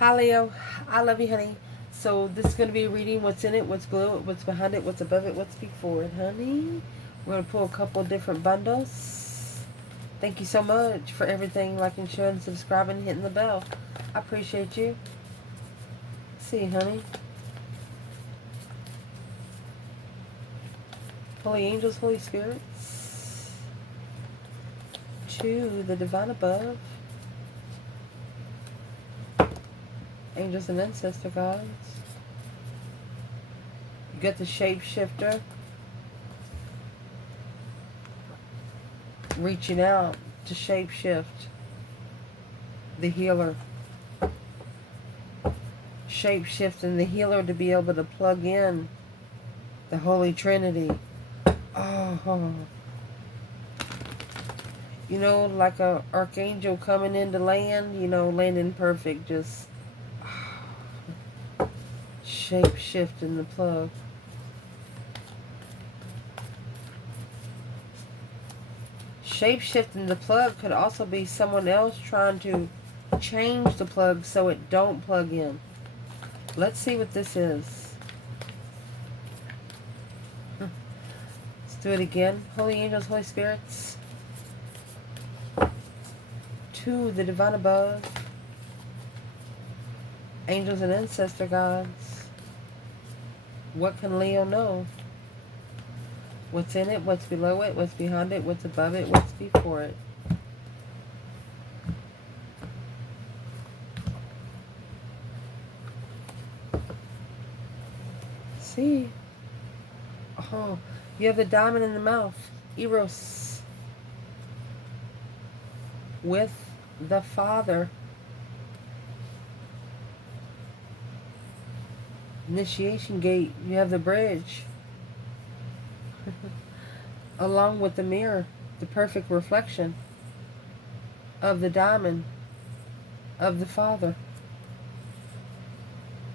Hi Leo, I love you, honey. So this is going to be a reading. What's in it, what's below it, what's behind it, what's above it, what's before it, honey. We're going to pull a couple different bundles. Thank you so much for everything, liking, sharing, subscribing, hitting the bell. I appreciate you. See you, honey. Holy angels, Holy spirits, to the divine above, angels and ancestor gods. You got the shapeshifter reaching out to shapeshift, the healer, shapeshifting the healer to be able to plug in the Holy Trinity. Oh, you know, like a archangel coming into land, you know, landing perfect, just shape-shifting the plug. Shape-shifting the plug could also be someone else trying to change the plug so it don't plug in. Let's see what this is. Let's do it again. Holy angels, Holy spirits, to the divine above, angels and ancestor gods. What can Leo know? What's in it, what's below it, what's behind it, what's above it, what's before it. See? Oh, you have the diamond in the mouth. Eros. With the Father. Initiation gate. You have the bridge. Along with the mirror. The perfect reflection of the diamond of the Father.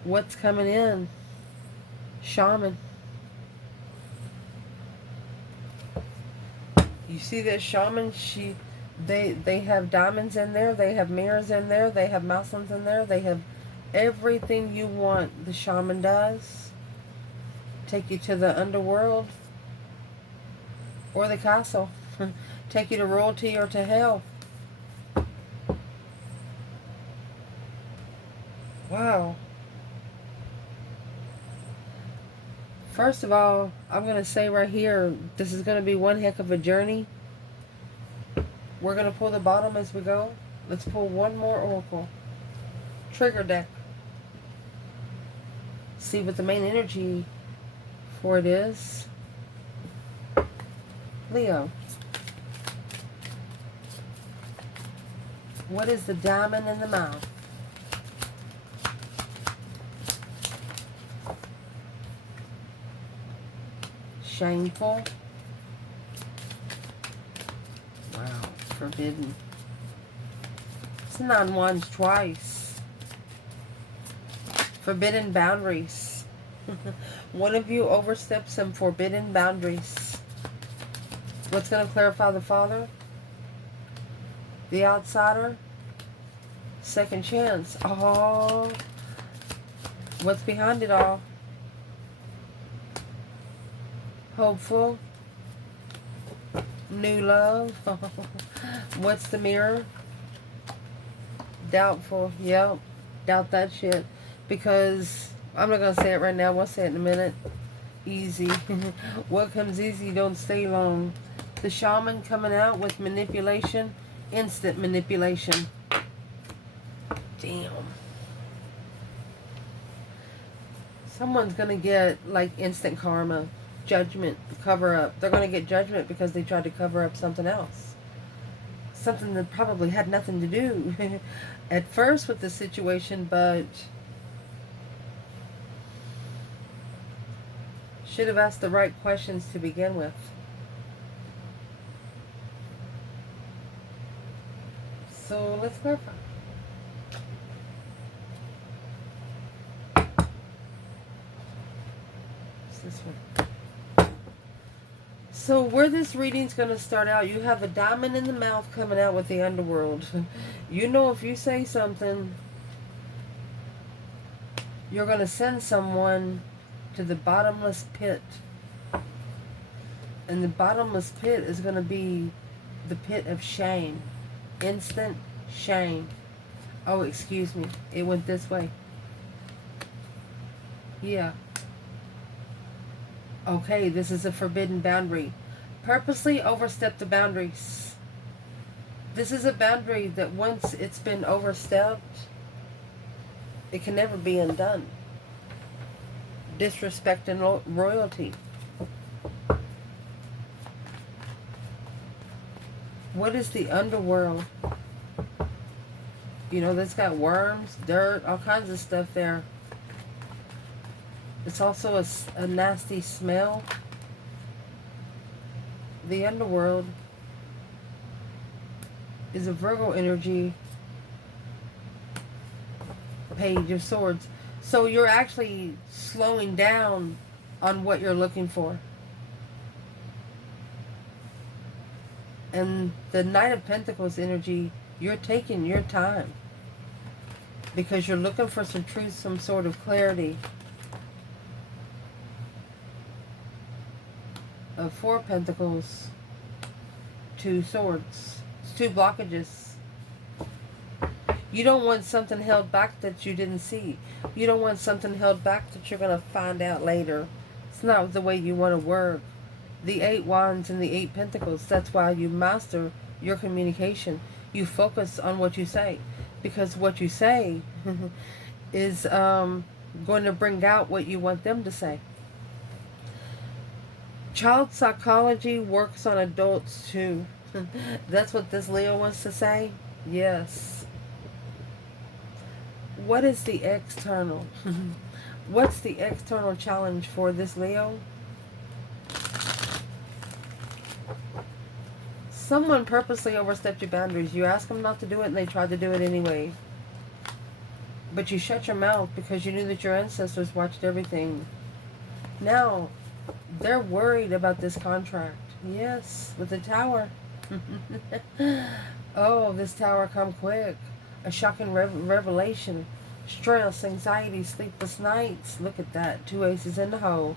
What's coming in? Shaman. You see that shaman? They have diamonds in there. They have mirrors in there. They have muslins in there. They have everything you want. The shaman does. Take you to the underworld or the castle. Take you to royalty or to hell. Wow. First of all, I'm going to say right here, this is going to be one heck of a journey. We're going to pull the bottom as we go. Let's pull one more oracle. Trigger deck. See what the main energy for it is. Leo. What is the diamond in the mouth? Shameful. Wow. Forbidden. It's 9 wands twice. Forbidden boundaries. One of you overstepped some forbidden boundaries. What's going to clarify the Father? The outsider. Second chance. Oh. What's behind it all? Hopeful. New love. What's the mirror? Doubtful. Yep. Doubt that shit. Because I'm not going to say it right now. We'll say it in a minute. Easy. What comes easy don't stay long. The shaman coming out with manipulation. Instant manipulation. Damn. Someone's going to get like instant karma. Judgment, cover up. They're going to get judgment because they tried to cover up something else. Something that probably had nothing to do at first with the situation, but should have asked the right questions to begin with. So let's clarify. What's this one? So where this reading's going to start out, you have a diamond in the mouth coming out with the underworld. You know, if you say something, You're going to send someone to the bottomless pit. And the bottomless pit is going to be the pit of shame. Instant shame. Oh, excuse me. It went this way. Yeah. Okay, this is a forbidden boundary. Purposely overstep the boundaries. This is a boundary that once it's been overstepped, it can never be undone. Disrespect and royalty. What is the underworld? You know, that's got worms, dirt, all kinds of stuff there. It's also a nasty smell. The underworld is a Virgo energy page of swords. So you're actually slowing down on what you're looking for. And the Knight of Pentacles energy, you're taking your time because you're looking for some truth, some sort of clarity. Of 4 Pentacles, 2 Swords, 2 blockages. You don't want something held back that you didn't see. You don't want something held back that you're going to find out later. It's not the way you want to work. The 8 Wands and the 8 Pentacles, that's why you master your communication. You focus on what you say. Because what you say is going to bring out what you want them to say. Child psychology works on adults too. That's what this Leo wants to say. Yes. What is the external? What's the external challenge for this Leo? Someone purposely overstepped your boundaries. You ask them not to do it and they tried to do it anyway. But you shut your mouth because you knew that your ancestors watched everything. Now, they're worried about this contract. Yes, with the Tower. Oh, this Tower come quick. A shocking revelation. Stress, anxiety, sleepless nights. Look at that. 2 aces in the hole.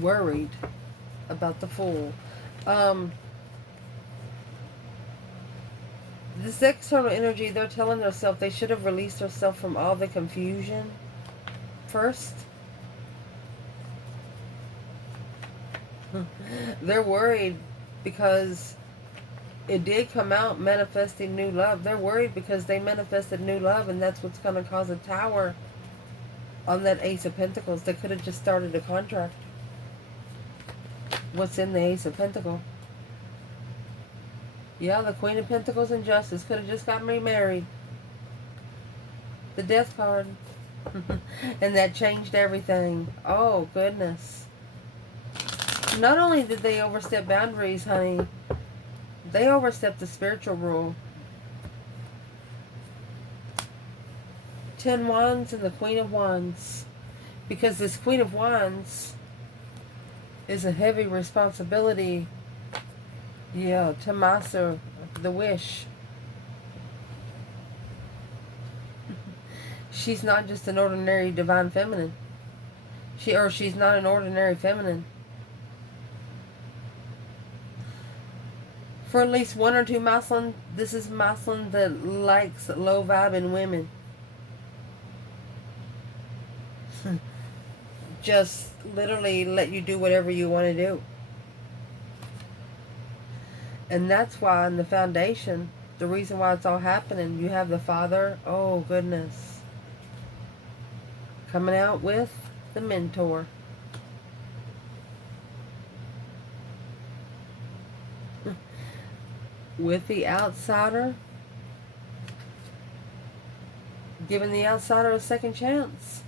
Worried about the Fool. This external energy, they're telling themselves they should have released themselves from all the confusion first. They're worried because it did come out manifesting new love. They're worried because they manifested new love, and that's what's going to cause a Tower on that Ace of Pentacles. They could have just started a contract. What's in the Ace of Pentacles? Yeah, the Queen of Pentacles and Justice could have just got remarried. The Death card. And that changed everything. Oh, goodness. Not only did they overstep boundaries, honey, they overstepped the spiritual rule. 10 Wands and the Queen of Wands. Because this Queen of Wands is a heavy responsibility. Yeah, to master the wish. She's not just an ordinary divine feminine. She's not an ordinary feminine. For at least 1 or 2 masculine, this is masculine that likes low vibe in women. Just literally let you do whatever you want to do. And that's why in the foundation, the reason why it's all happening, you have the Father, oh goodness, coming out with the Mentor. With the Outsider, giving the Outsider a second chance.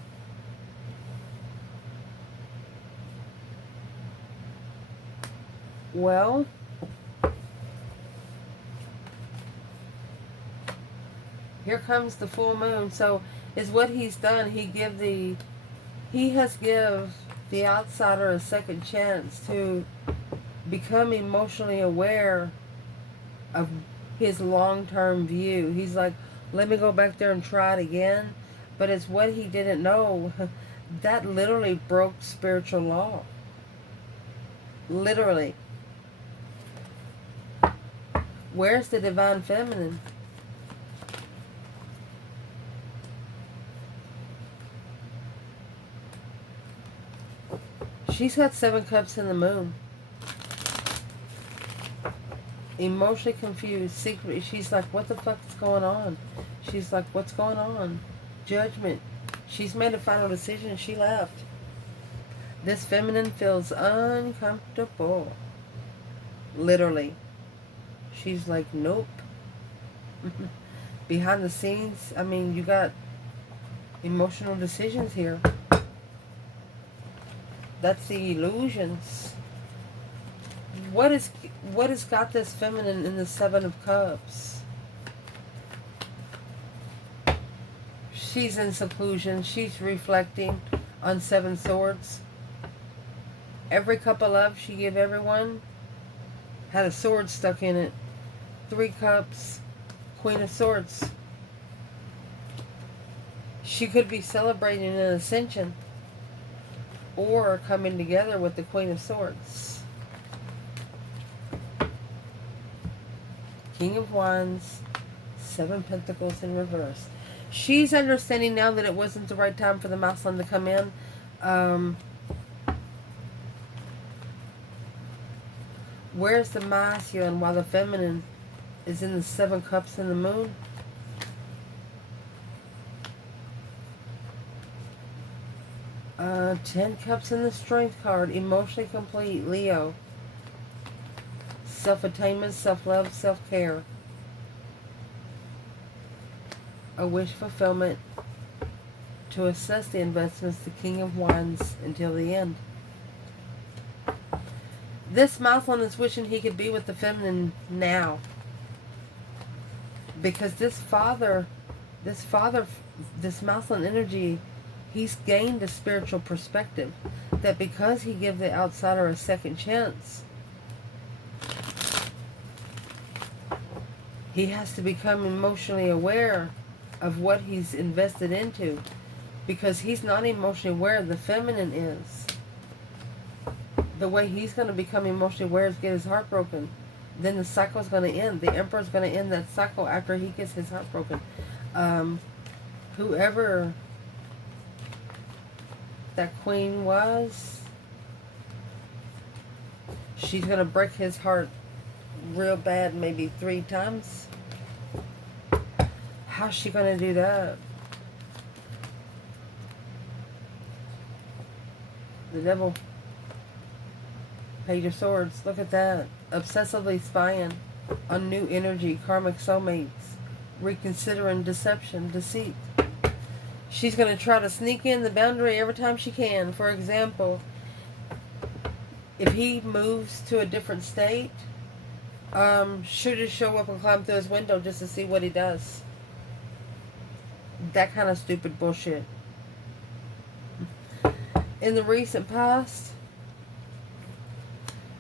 Well, here comes the full moon. So is what he's done. He has give the Outsider a second chance to become emotionally aware of his long-term view. He's like, let me go back there and try it again. But it's what he didn't know. That literally broke spiritual law. Literally. Where's the divine feminine? She's got 7 cups in the moon. Emotionally confused, secretly. She's like, what the fuck is going on? She's like, what's going on? Judgment. She's made a final decision. She left. This feminine feels uncomfortable. Literally. She's like, nope. Behind the scenes, I mean, you got emotional decisions here. That's the illusions. What has got this feminine in the 7 of Cups? She's in seclusion. She's reflecting on 7 swords. Every cup of love she gave everyone had a sword stuck in it. 3 cups, Queen of Swords. She could be celebrating an ascension or coming together with the Queen of Swords. King of Wands, 7 Pentacles in reverse. She's understanding now that it wasn't the right time for the masculine to come in. Where's the masculine while the feminine is in the 7 cups in the moon? Ten Cups in the Strength card. Emotionally complete, Leo. Self-attainment, self-love, self-care. A wish fulfillment. To assess the investments, the King of Wands until the end. This masculine is wishing he could be with the feminine now. Because this masculine energy, he's gained a spiritual perspective. That because he gives the outsider a second chance, he has to become emotionally aware of what he's invested into. Because he's not emotionally aware, the feminine is. The way he's going to become emotionally aware is get his heart broken. Then the cycle's going to end. The Emperor's going to end that cycle after he gets his heart broken. Whoever that queen was, she's going to break his heart real bad, maybe 3 times. How's she going to do that? The Devil. Page of Swords. Look at that. Obsessively spying on new energy, karmic soulmates, reconsidering deception, deceit. She's going to try to sneak in the boundary every time she can. For example, if he moves to a different state, she'll just show up and climb through his window just to see what he does. That kind of stupid bullshit. In the recent past,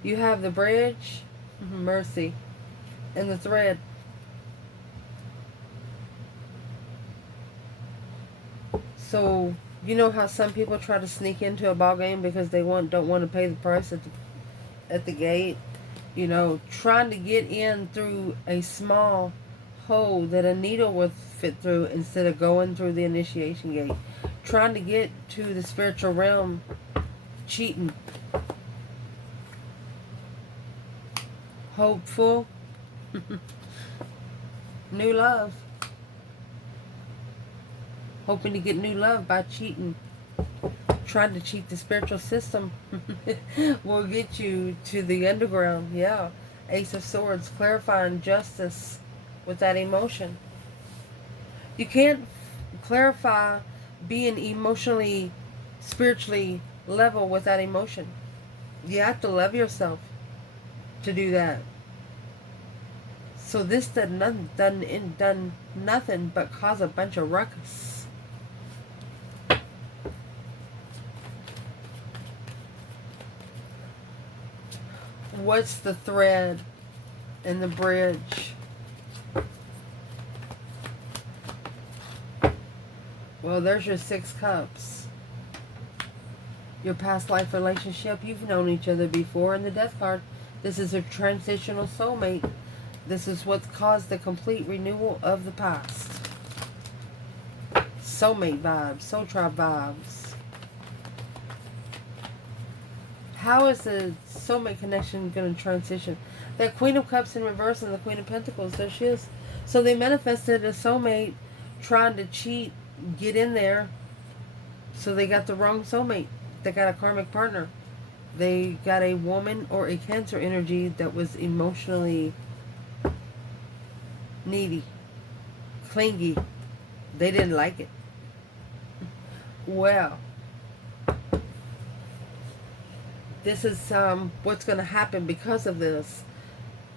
you have the bridge, mercy, and the thread. So, you know how some people try to sneak into a ball game because they don't want to pay the price at the gate? You know, trying to get in through a small hole that a needle would fit through instead of going through the initiation gate. Trying to get to the spiritual realm, cheating. Hopeful. New love. Hoping to get new love by cheating. Trying to cheat the spiritual system will get you to the underground. Yeah. Ace of Swords. Clarifying justice with that emotion. You can't clarify being emotionally, spiritually level with that emotion. You have to love yourself to do that. So this done nothing but cause a bunch of ruckus. What's the thread in the bridge? Well, there's your 6 cups. Your past life relationship, you've known each other before. And the Death card, this is a transitional soulmate. This is what's caused the complete renewal of the past. Soulmate vibes, soul tribe vibes. How is the soulmate connection going to transition? That Queen of Cups in reverse and the Queen of Pentacles, there she is. So they manifested a soulmate trying to cheat, get in there. So they got the wrong soulmate. They got a karmic partner. They got a woman or a Cancer energy that was emotionally needy, clingy. They didn't like it. Well, this is what's going to happen because of this.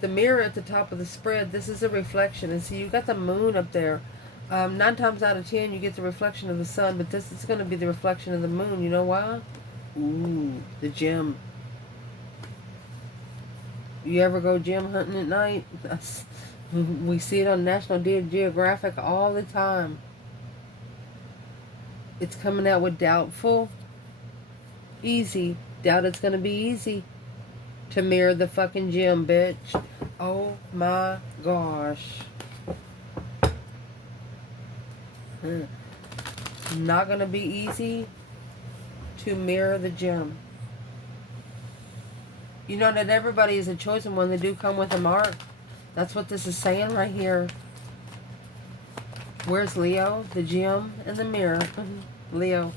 The mirror at the top of the spread, this is a reflection. And see, you got the moon up there. 9 times out of 10, you get the reflection of the sun, but this is going to be the reflection of the moon. You know why? Ooh, the gem. You ever go gem hunting at night? We see it on National Geographic all the time. It's coming out with doubtful, easy. Doubt it's going to be easy to mirror the fucking gem, bitch. Oh my gosh. Not going to be easy to mirror the gem. You know that everybody is a chosen one. They do come with a mark. That's what this is saying right here. Where's Leo? The gem and the mirror. Leo.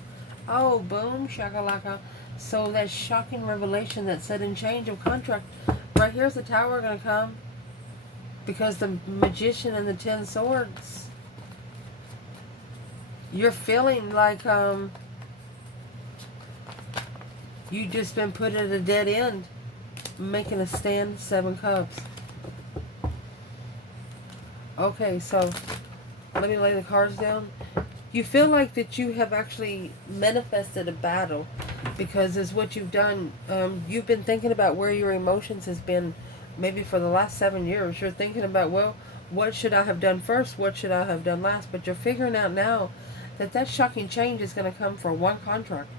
Oh, boom, shakalaka. So that shocking revelation, that sudden change of contract. Right here's the Tower going to come. Because the Magician and the 10 Swords. You're feeling like you just been put at a dead end. Making a stand, 7 cups. Okay, so let me lay the cards down. You feel like that you have actually manifested a battle, because is what you've done. You've been thinking about where your emotions has been maybe for the last 7 years. You're thinking about, well, what should I have done first? What should I have done last? But you're figuring out now that that shocking change is going to come for one contract.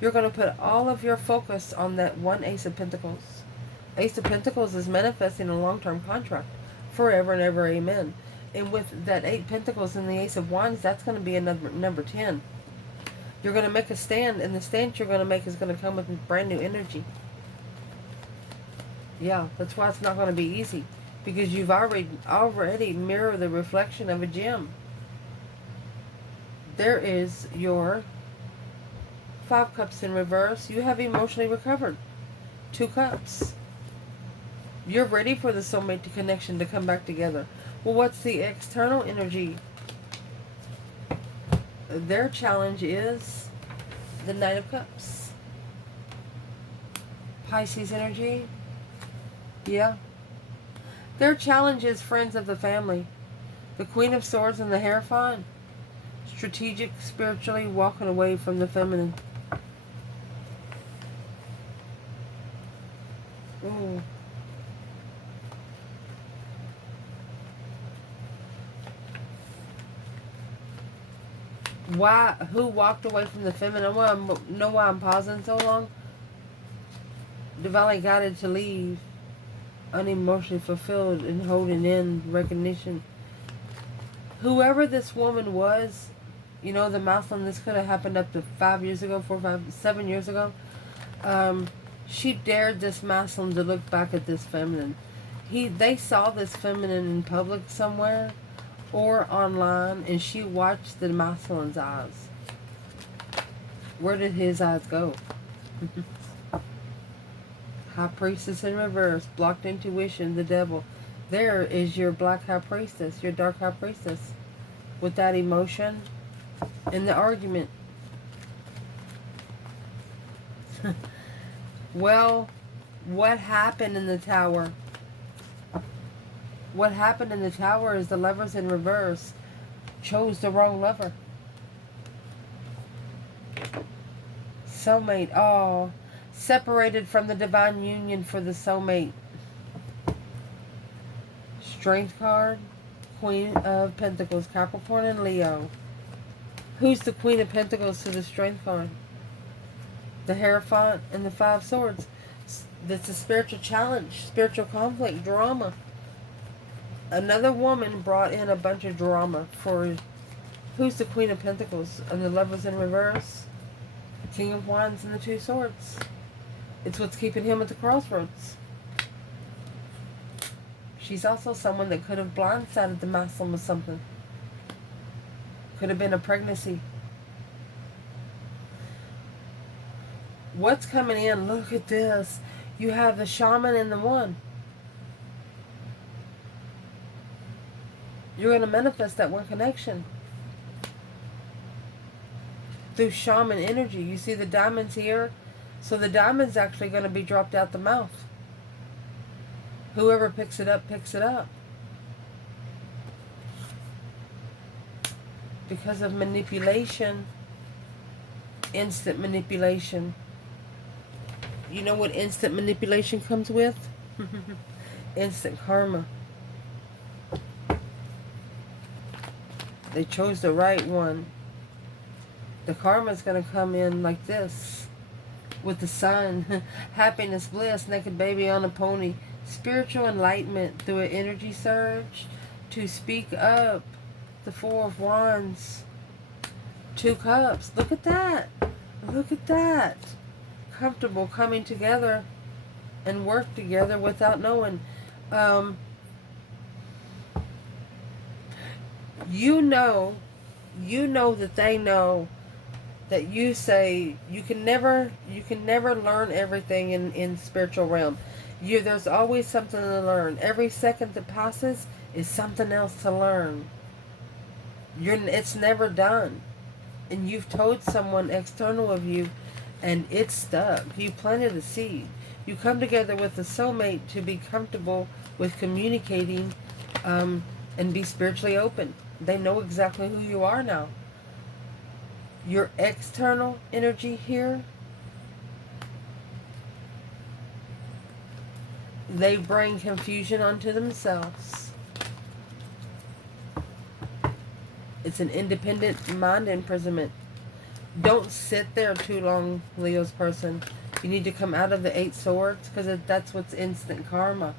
You're going to put all of your focus on that one Ace of Pentacles. Ace of Pentacles is manifesting a long-term contract. Forever and ever, amen. And with that 8 Pentacles and the Ace of Wands, that's going to be another number 10. You're going to make a stand, and the stand you're going to make is going to come with brand new energy. Yeah, that's why it's not going to be easy. Because you've already mirrored the reflection of a gem. There is your 5 cups in reverse. You have emotionally recovered. 2 cups. You're ready for the soulmate connection to come back together. Well, what's the external energy? Their challenge is the Knight of Cups. Pisces energy. Yeah. Their challenge is friends of the family. The Queen of Swords and the Hierophant. Strategic, spiritually walking away from the feminine. Ooh. Why? Who walked away from the feminine? I know why I'm pausing so long. Divinely guided to leave, unemotionally fulfilled and holding in recognition. Whoever this woman was, you know, the milestone, this could have happened up to 5 years ago, 4, 5, 7 years ago. She dared this masculine to look back at this feminine. They saw this feminine in public somewhere or online, and she watched the masculine's eyes. Where did his eyes go? High Priestess in reverse, blocked intuition, the devil. There is your Black High Priestess, your Dark High Priestess, with that emotion and the argument. Well, what happened in the Tower? What happened in the Tower is the Lovers in reverse chose the wrong lover. Soulmate. Oh, separated from the divine union for the soulmate. Strength card. Queen of Pentacles, Capricorn and Leo. Who's the Queen of Pentacles to the Strength card? The Hierophant and the Five Swords. That's a spiritual challenge, spiritual conflict, drama. Another woman brought in a bunch of drama for... Who's the Queen of Pentacles? And the Lovers in reverse. King of Wands and the Two Swords. It's what's keeping him at the crossroads. She's also someone that could have blindsided the masculine with something. Could have been a pregnancy. What's coming in? Look at this. You have the shaman and the one. You're going to manifest that one connection. Through shaman energy. You see the diamonds here? So the diamond's actually going to be dropped out the mouth. Whoever picks it up, picks it up. Because of manipulation. Instant manipulation. You know what instant manipulation comes with? Instant karma. They chose the right one. The karma is going to come in like this. With the sun. Happiness, bliss, naked baby on a pony. Spiritual enlightenment through an energy surge. To speak up. The Four of Wands. Two Cups. Look at that. Look at that. Comfortable coming together and work together without knowing. You know that they know that you say you can never learn everything in spiritual realm. There's always something to learn. Every second that passes is something else to learn. It's never done. And you've told someone external of you, and it's stuck. You planted a seed. You come together with a soulmate to be comfortable with communicating and be spiritually open. They know exactly who you are now. Your external energy here, they bring confusion onto themselves. It's an independent mind imprisonment. Don't sit there too long, Leo's person. You need to come out of the 8 swords, because that's what's instant karma.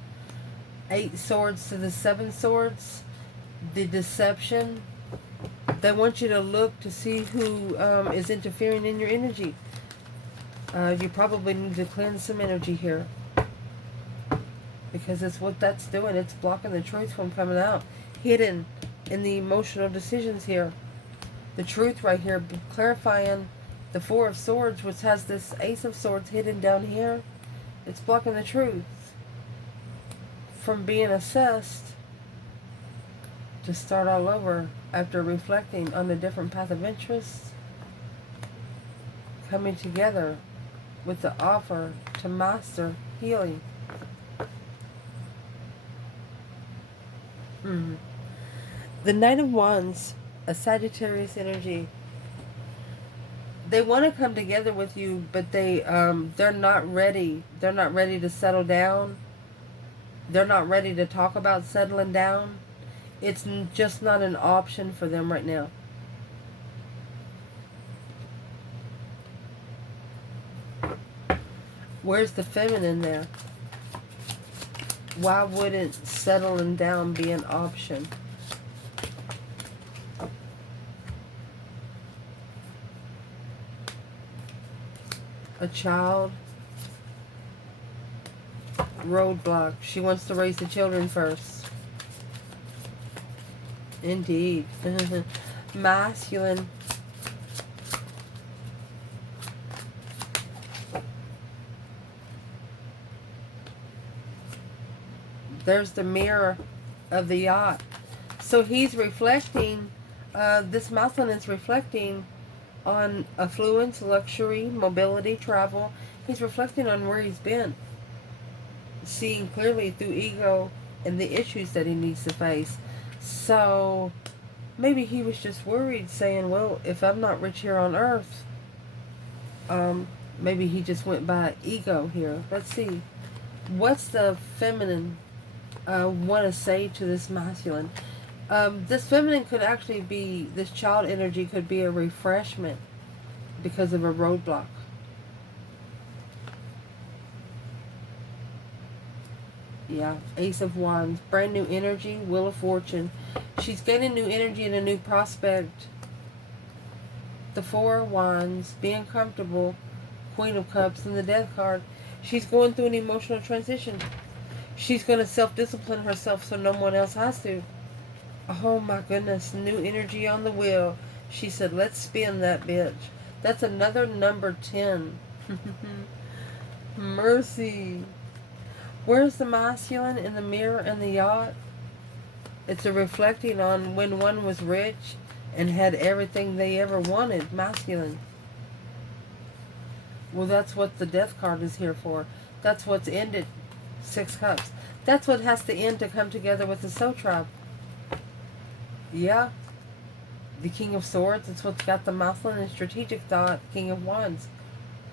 8 swords to the 7 swords. The deception. They want you to look to see who is interfering in your energy. You probably need to cleanse some energy here. Because it's what that's doing. It's blocking the truth from coming out. Hidden in the emotional decisions here. The truth right here, clarifying the Four of Swords, which has this Ace of Swords hidden down here. It's blocking the truth from being assessed to start all over after reflecting on the different path of interest, coming together with the offer to master healing. The Knight of Wands, a Sagittarius energy. They want to come together with you, but they're not ready. They're not ready to settle down. They're not ready to talk about settling down. It's just not an option for them right now. Where's the feminine there? Why wouldn't settling down be an option? A child. Roadblock. She wants to raise the children first. Indeed. Masculine. There's the mirror of the yacht. So he's reflecting, this masculine is reflecting on affluence, luxury, mobility, travel. He's reflecting on where he's been. Seeing clearly through ego and the issues that he needs to face. So maybe he was just worried, saying, well, if I'm not rich here on earth, maybe he just went by ego here. Let's see. What's the feminine want to say to this masculine? This feminine could actually be, this child energy could be a refreshment because of a roadblock. Yeah, Ace of Wands, brand new energy, Wheel of Fortune. She's getting new energy and a new prospect. The Four of Wands, being comfortable, Queen of Cups, and the Death card. She's going through an emotional transition. She's going to self-discipline herself so no one else has to. Oh my goodness, new energy on the wheel. She said, let's spin that bitch. That's another number 10. Mercy. Where's the masculine in the mirror and the yacht? It's a reflecting on when one was rich and had everything they ever wanted. Masculine. Well, that's what the Death card is here for. That's what's ended. 6 Cups. That's what has to end to come together with the Soul Tribe. Yeah. The King of Swords. It's what's got the masculine and strategic thought. King of Wands.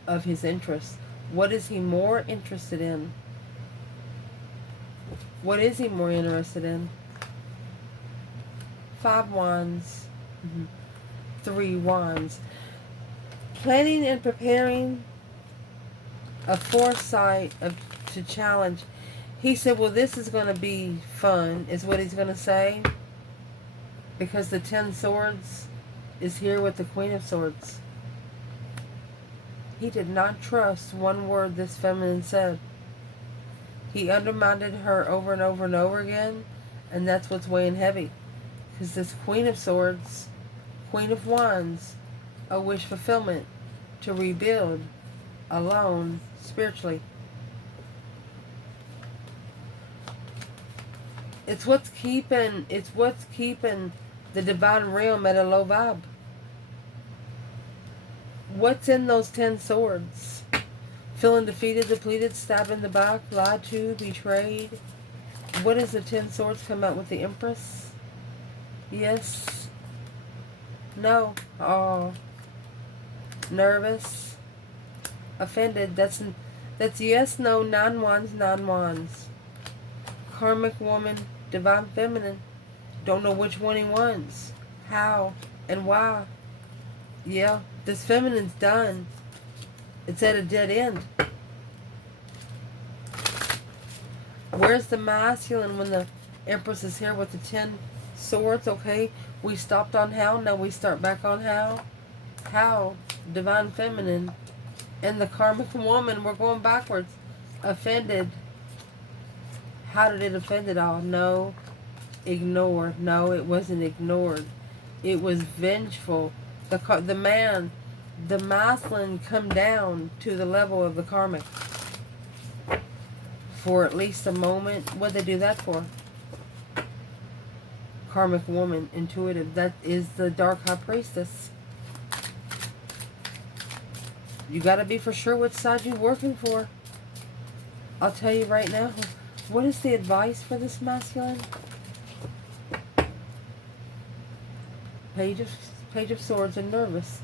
Of his interests. What is he more interested in? What is he more interested in? 5 Wands. 3 Wands. Planning and preparing a foresight to challenge. He said, well, this is going to be fun, is what he's going to say. Because the 10 Swords is here with the Queen of Swords. He did not trust one word this feminine said. He undermined her over and over and over again. And that's what's weighing heavy. Because this Queen of Swords, Queen of Wands, a wish fulfillment to rebuild alone spiritually. It's what's keeping the divine realm at a low vibe. What's in those 10 swords? Feeling defeated, depleted, stabbed in the back, lied to, betrayed. What does the 10 swords come out with? The Empress? Yes. No. Oh. Nervous. Offended. That's yes, no, 9 wands, 9 wands. Karmic woman, divine feminine. Don't know which one he wants. How and why. Yeah, this feminine's done. It's at a dead end. Where's the masculine when the Empress is here with the 10 swords? Okay, we stopped on how, now we start back on how. How? Divine feminine. And the karmic woman, we're going backwards. Offended. How did it offend it all? No. Ignore. No, it wasn't ignored. It was vengeful. The man, the masculine, come down to the level of the karmic. For at least a moment. What'd they do that for? Karmic woman, intuitive. That is the dark high priestess. You got to be for sure which side you're working for. I'll tell you right now. What is the advice for this masculine? Page of Swords and nervous.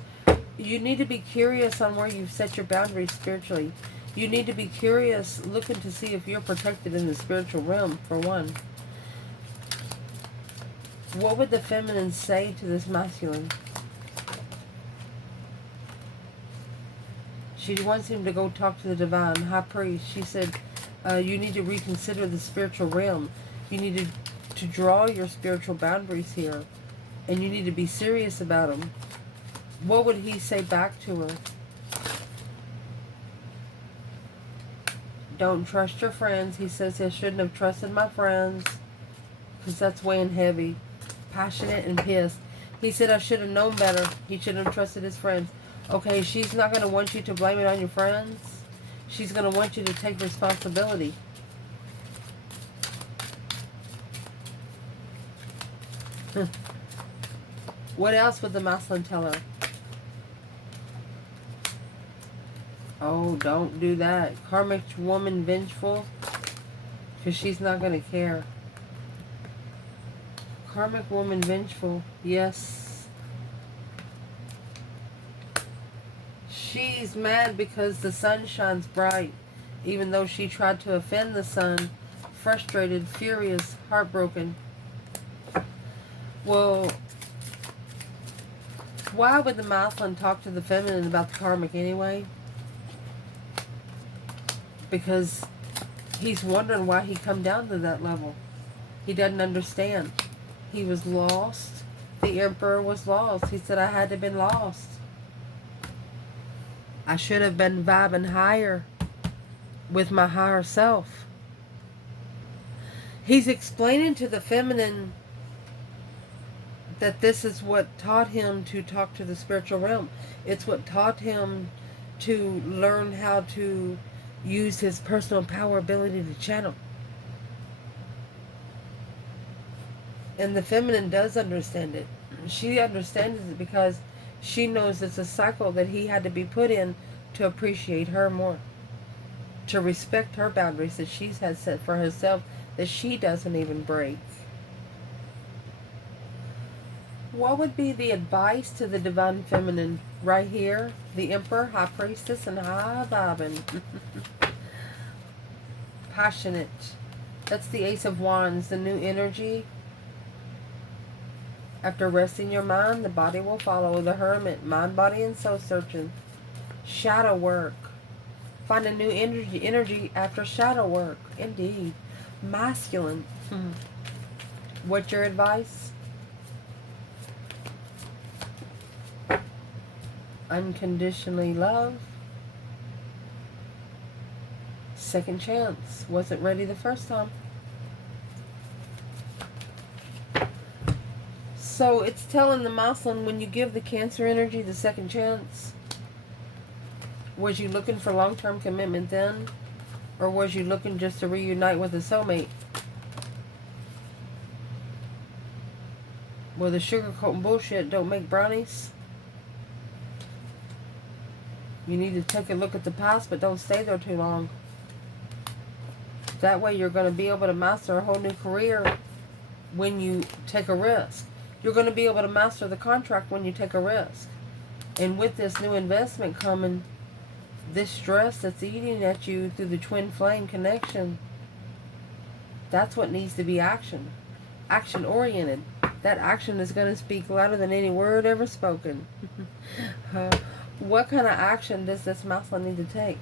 You need to be curious on where you've set your boundaries spiritually. You need to be curious, looking to see if you're protected in the spiritual realm, for one. What would the feminine say to this masculine? She wants him to go talk to the divine high priest. She said, you need to reconsider the spiritual realm. You need to draw your spiritual boundaries here. And you need to be serious about them. What would he say back to her? Don't trust your friends. He says, I shouldn't have trusted my friends. Because that's weighing heavy. Passionate and pissed. He said, I should have known better. He shouldn't have trusted his friends. Okay, she's not going to want you to blame it on your friends. She's going to want you to take responsibility. What else would the masculine tell her? Oh, don't do that. Karmic woman, vengeful. Because she's not going to care. Karmic woman, vengeful. Yes. She's mad because the sun shines bright. Even though she tried to offend the sun. Frustrated, furious, heartbroken. Well, why would the masculine talk to the feminine about the karmic anyway? Because he's wondering why he come down to that level. He doesn't understand. He was lost. The emperor was lost. He said, I had to have been lost. I should have been vibing higher with my higher self. He's explaining to the feminine that this is what taught him to talk to the spiritual realm. It's what taught him to learn how to use his personal power ability to channel. And the feminine does understand it. She understands it because she knows it's a cycle that he had to be put in to appreciate her more, to respect her boundaries that she's had set for herself that she doesn't even break. What would be the advice to the divine feminine? Right here, the Emperor, High Priestess, and High Vibin. Passionate. That's the Ace of Wands, the new energy. After resting your mind, the body will follow. The Hermit, mind, body, and soul searching. Shadow work. Find a new energy after shadow work. Indeed. Masculine. What's your advice? Unconditionally love. Second chance. Wasn't ready the first time. So it's telling the masculine, when you give the Cancer energy the second chance, was you looking for long-term commitment then? Or was you looking just to reunite with a soulmate? Well, the sugarcoating bullshit don't make brownies. You need to take a look at the past, but don't stay there too long. That way you're going to be able to master a whole new career when you take a risk. You're going to be able to master the contract when you take a risk. And with this new investment coming, this stress that's eating at you through the twin flame connection, that's what needs to be action. Action oriented. That action is going to speak louder than any word ever spoken. What kind of action does this masculine need to take?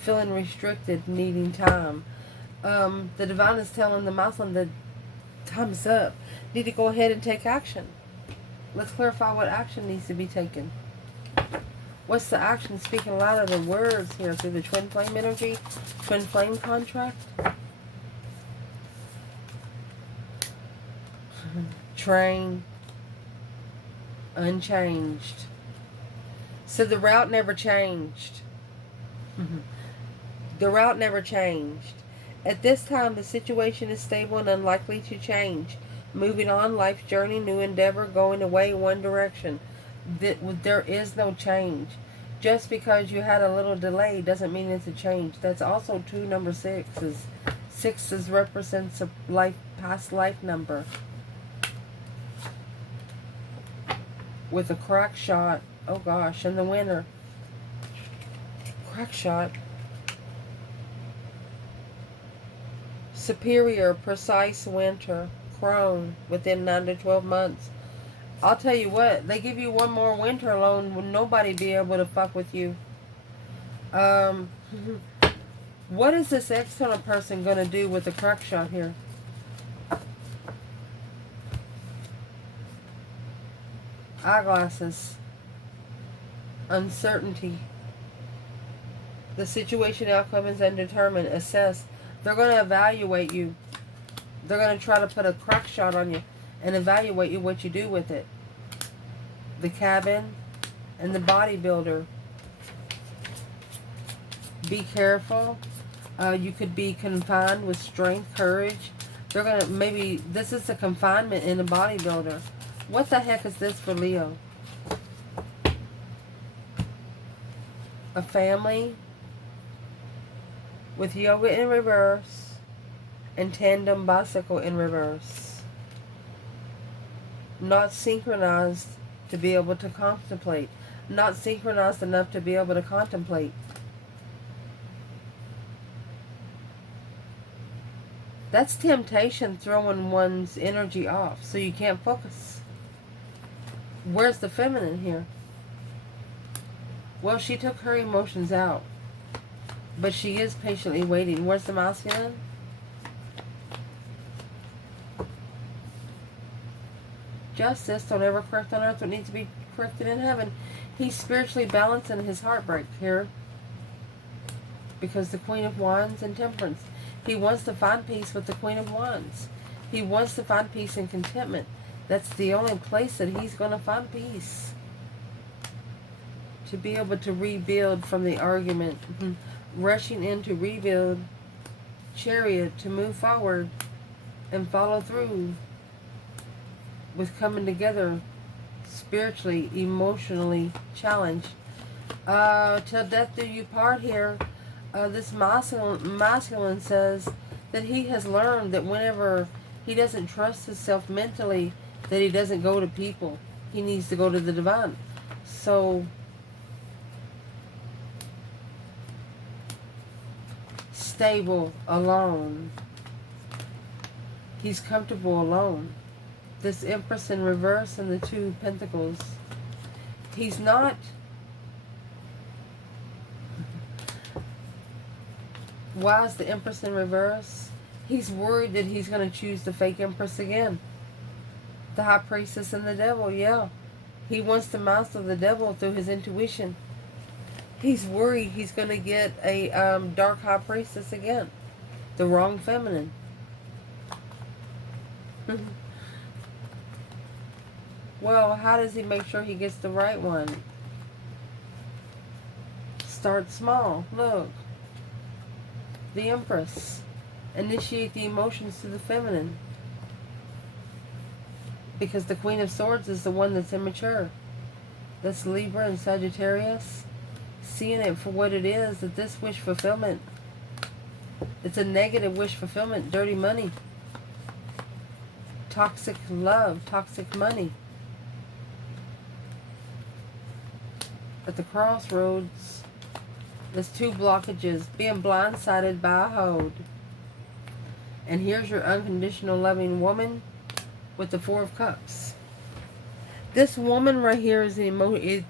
Feeling restricted, needing time. The divine is telling the masculine that time's up. Need to go ahead and take action. Let's clarify what action needs to be taken. What's the action speaking louder than words here through the twin flame energy, twin flame contract? Train. Unchanged. So the route never changed. The route never changed. At this time, the situation is stable and unlikely to change. Moving on, life's journey, new endeavor, going away one direction. There is no change. Just because you had a little delay doesn't mean it's a change. That's also 2, number 6. Sixes represents a past life number. With a crack shot, oh gosh, in the winter. Crack shot. Superior, precise winter. Crone, within 9 to 12 months. I'll tell you what, they give you one more winter alone, will nobody be able to fuck with you. What is this external person going to do with the crack shot here? Eyeglasses. Uncertainty. The situation outcome is undetermined. Assess. They're going to evaluate you. They're going to try to put a crack shot on you and evaluate you what you do with it. The cabin and the bodybuilder. Be careful. You could be confined with strength, courage. They're going to, maybe, this is a confinement in a bodybuilder. What the heck is this for Leo? A family with yoga in reverse and tandem bicycle in reverse. Not synchronized to be able to contemplate. Not synchronized enough to be able to contemplate. That's temptation throwing one's energy off so you can't focus. Where's the feminine here? Well, she took her emotions out, but she is patiently waiting. Where's the masculine? Justice. Don't ever correct on earth what needs to be corrected in heaven. He's spiritually balancing his heartbreak here, because the Queen of Wands and Temperance. He wants to find peace with the Queen of Wands. He wants to find peace and contentment. That's the only place that he's going to find peace. To be able to rebuild from the argument. Rushing in to rebuild. Chariot, to move forward and follow through with coming together spiritually, emotionally challenged. Till death do you part here. This masculine says that he has learned that whenever he doesn't trust himself mentally, that he doesn't go to people. He needs to go to the divine. So, stable, alone. He's comfortable alone. This Empress in reverse and the Two Pentacles. He's not... Why is the Empress in reverse? He's worried that he's going to choose the fake Empress again. The High Priestess and the Devil, yeah. He wants to master the Devil through his intuition. He's worried he's going to get a dark High Priestess again. The wrong feminine. Well, how does he make sure he gets the right one? Start small. Look. The Empress. Initiate the emotions to the feminine. Because the Queen of Swords is the one that's immature. That's Libra and Sagittarius. Seeing it for what it is, that this wish fulfillment, it's a negative wish fulfillment. Dirty money. Toxic love. Toxic money. At the crossroads, there's two blockages. Being blindsided by a hold. And here's your unconditional loving woman with the Four of Cups. This woman right here is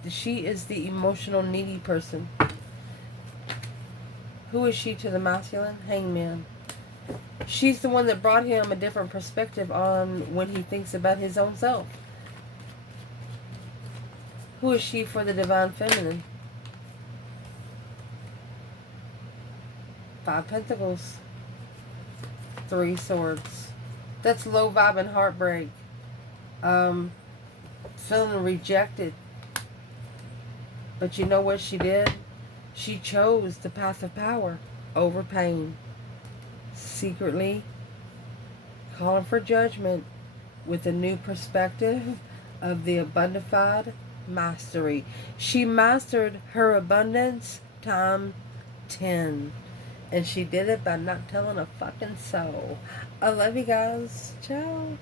she is the emotional needy person. Who is she to the masculine? Hangman. She's the one that brought him a different perspective on when he thinks about his own self. Who is she for the divine feminine? Five Pentacles. Three Swords. That's low vibe and heartbreak. Feeling rejected. But you know what she did? She chose the path of power over pain. Secretly calling for judgment with a new perspective of the abundified mastery. She mastered her abundance times 10. And she did it by not telling a fucking soul. I love you guys. Ciao.